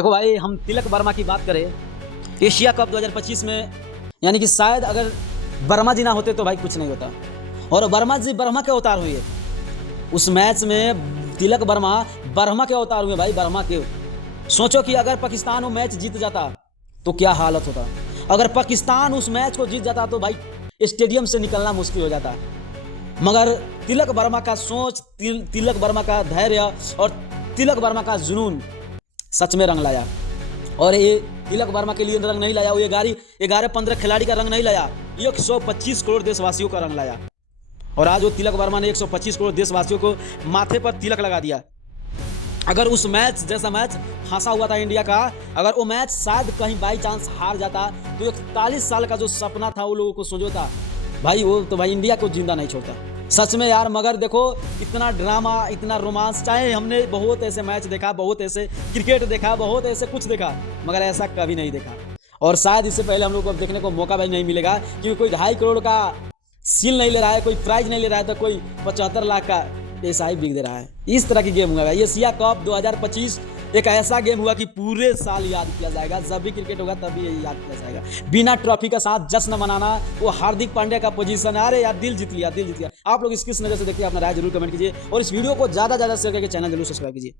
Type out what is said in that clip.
देखो भाई, हम तिलक वर्मा की बात करें एशिया कप 2025 में, यानी कि शायद अगर वर्मा जी ना होते तो भाई कुछ नहीं होता। और वर्मा जी वर्मा के अवतार हुए उस मैच में। तिलक वर्मा वर्मा के अवतार हुए भाई, वर्मा के। सोचो कि अगर पाकिस्तान वो मैच जीत जाता तो क्या हालत होता। अगर पाकिस्तान उस मैच को जीत जाता तो भाई स्टेडियम से निकलना मुश्किल हो जाता। मगर तिलक वर्मा का सोच, तिलक वर्मा का धैर्य और तिलक वर्मा का जुनून सच में रंग लाया। और ये तिलक वर्मा के लिए रंग नहीं लाया, वो 11-15 खिलाड़ी का रंग नहीं लाया, 125 करोड़ देशवासियों का रंग लाया। और आज वो तिलक वर्मा ने 125 करोड़ देशवासियों को माथे पर तिलक लगा दिया। अगर उस मैच जैसा मैच फंसा हुआ था इंडिया का, अगर वो मैच शायद कहीं बाई चांस हार जाता तो 41 साल का जो सपना था वो लोगों को सोचता भाई, वो तो भाई इंडिया को जिंदा नहीं छोड़ता। सच में यार। मगर देखो, इतना ड्रामा, इतना रोमांस, चाहे हमने बहुत ऐसे मैच देखा, बहुत ऐसे क्रिकेट देखा, बहुत ऐसे कुछ देखा, मगर ऐसा कभी नहीं देखा। और शायद इससे पहले हम लोग को देखने को मौका भी नहीं मिलेगा, क्योंकि कोई 2.5 करोड़ का सील नहीं ले रहा है, कोई प्राइज नहीं ले रहा है, तो कोई 75 लाख का पैसा ही बिक दे रहा है। इस तरह की गेम हुआ है। एशिया कप 2025 एक ऐसा गेम हुआ कि पूरे साल याद किया जाएगा। जब भी क्रिकेट होगा तभी यही याद किया जाएगा। बिना ट्रॉफी के साथ जश्न मनाना, वो हार्दिक पांड्या का पोजीशन, अरे यार दिल जीत लिया, दिल जीत लिया। आप लोग इस किस नजर से देखते हैं, अपना राय जरूर कमेंट कीजिए और इस वीडियो को ज्यादा शेयर करके चैनल जरूर सब्सक्राइब कीजिए।